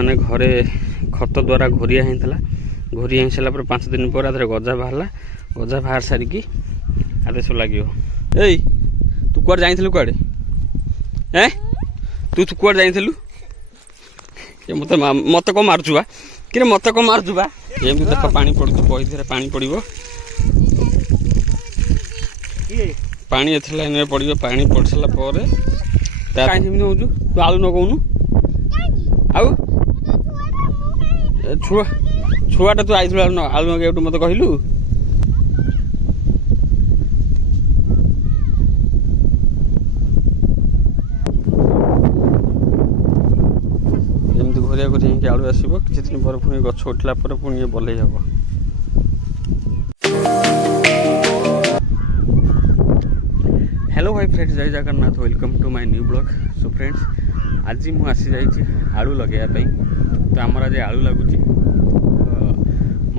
माने घरे खत द्वारा घोरिया होता घोरिया हो सारा 5 दिन पर आधे गजा बाहर गजा बाहर सारिकी आधे सब लगे ए तू कुआड़े जाइलु कुआड़े तू कुआड़े जाइलु मत मत कौन मारुचु बा कि मत कौन मारुचु बा एमती देख पानी पड़ू बही धीरे पानी पड़ो पानी एथर लाइन में पड़ो पानी पड़ सारा पर कहीं हो तू आलू न कौनु आउ छुआटा तू आई आलू नगेटू मत कहलु घोरिया घोरी आलू आसो किसी दिन पर पुणी गछ उठला पुणी बलई हम। हेलो भाई फ्रेंड्स जय Jagannath welcome to my new blog. So friends आज मु आसी जाइए आलू लगेवाई तो आमर आज आलू लगुच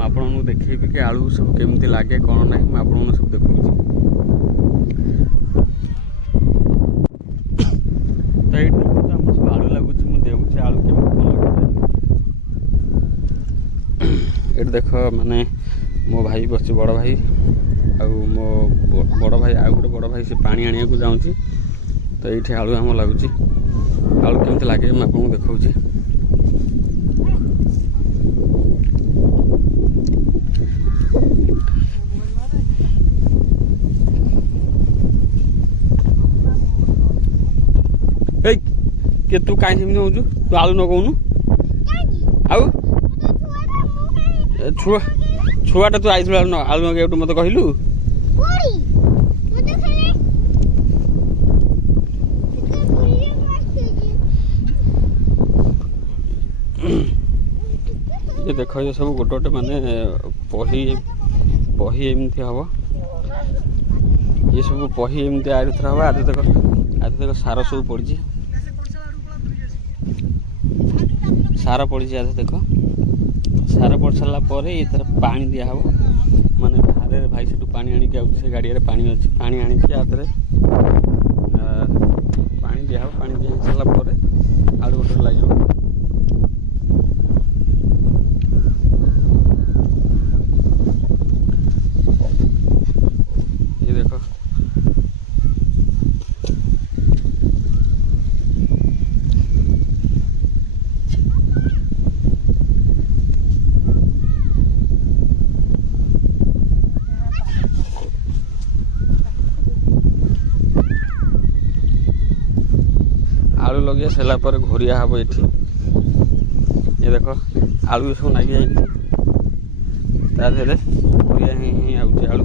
मुझे देखेबी कि आलू सब केमती लगे कौन ना मुझे सब देखा तो ये सब आलू लगुच मुझे आलू केमती ये देख माने मो भाई बस बड़ भाई मो बड़ भाई आउ गोटे बड़ भाई से पानी आने को जाऊँच तो ये आलू आम लगुच आलू केमती लगे मुझे आपको देखा कि तू कहीं सेमती हो तू आलू न कौनु आउ छुआटा तू आई आलू नगेटू मत कहलु ये देख ये सब गोटे गोटे माने पही एमती हम ये सब पही एमती आदि थर हम आदि देख सार सब पड़ी सार पड़ी आधे देख सार पड़ सारा पर ये पानी दिहब माने बाहर भाई से पानी आनिक से गाड़ी पानी अच्छी पानी आनिक आधे पानी दिहब पानी दी सारा पर आलू गोटे लगे ये देख आलू लगे सारा पर घोरिया हम ये ये देख आलू सब नागी जाइए घोरिया ही आउे आलू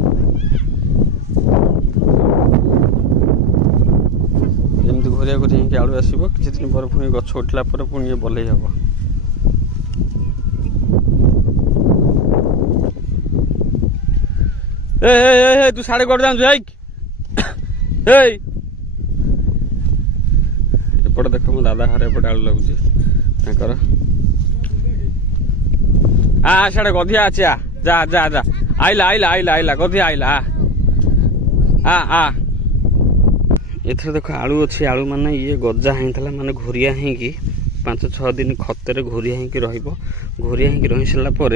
एमती घोरिया घोरी आलू आसो किसी दिन पर पुणी गछ उठला पुणी बलई हम। ए तू साढ़े कट जाऊँ एपटे देख मो दादा घर एपटे आलू लगुच साढ़े गधिया अच्छी जा जा जा आइला आइला आइला आइला गधिया आइला एथर देख आलू अच्छी आलू माने ये गजा होता माने घोरिया होगी 5-6 दिन खतरे घोरिया होगी घोरिया होगी रही सारापर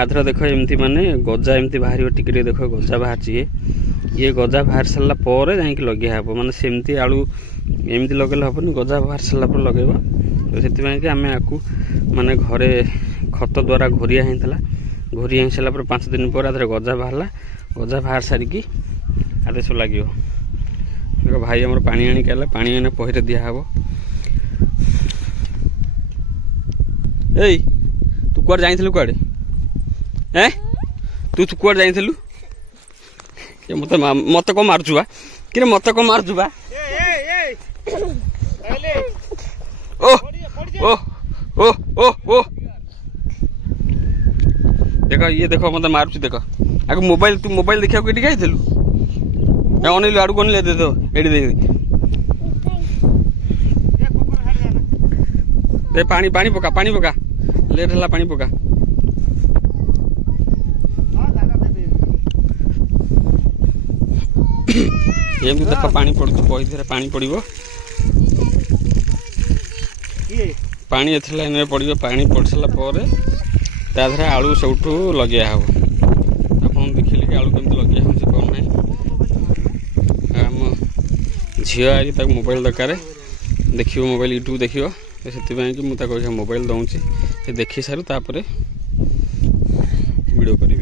आधर देख एमती माने गजा एमती बाहर टिके देख गजा बाहर ये गजा बाहर सारा पर जा लगे हम माने सेमती आलू एमती लगे हेनी गजा बाहर सारा पर लगेब तो से आम आपको माने घरे खत द्वारा घोरिया होता घोरिया हो सारा 5 दिन पर आधे गजा बाहर सारिकी आधे सब लगे देख भाई आम पानी आनिक आला पानी आने पहीरे दिहब ए तू कुआड़े जाइलु कुआड़े तू कुआड़े जाइलु मत मत कौन मारुचु बा कि मत कौन मारुचु बा ओ ओ ओ ओ देख ये देख मत मारुचु देख आगे मोबाइल तू मोबाइल देखा कहीं खाइलु अनिल आड़ू अनिल दे दो एडी दे पानी पानी पका लेट है पानी पका एमती देख पानी पड़ू बही धीरे पानी पड़ो पानी एथर लाइन में पड़ो पानी पड़ सारा पर ताधे आलू सबुठू लगे हम आप देखिले कि आलू केमती लगे हम कौन ना आम झील आई मोबाइल दरकार देख मोबाइल यूट्यूब देख से मुझे मोबाइल दूसरी से देखी सारू तापर वीडियो करी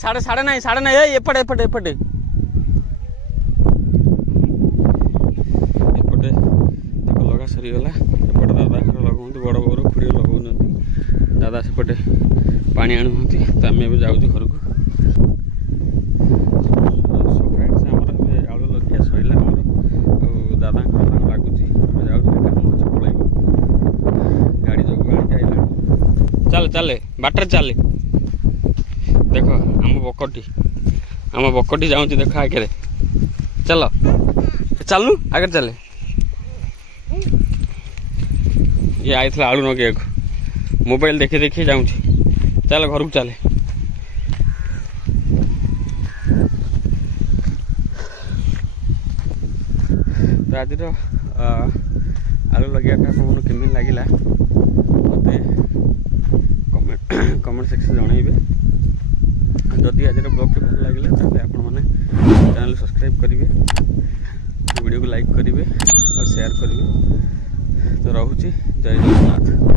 साढ़े साढ़े ना एपटे एपटे एपटे एपटे लगा सरीगला एपटे दादा लगाते बड़ बोर खुड़ी लगा दादा सेपटे पानी आणुं तो आम जाऊँ घर को आलू लगिया सैला दादा लगुच जाऊँ पलैब गाड़ी जो चल चले बाटर चले देख आम बकटी जाऊँ देख आगे चल चलू आगे चले ये आई आलू नगे मोबाइल देखी देखी जाऊँ चल घर को चले तो आज आलू लगे केमी लगे मत कमेंट सेक्शन जनइबे जदि आज ब्लॉग भल लगे आपने चैनल सब्सक्राइब करेंगे वीडियो को लाइक करेंगे और शेयर करेंगे तो रोचे जय जगन्नाथ।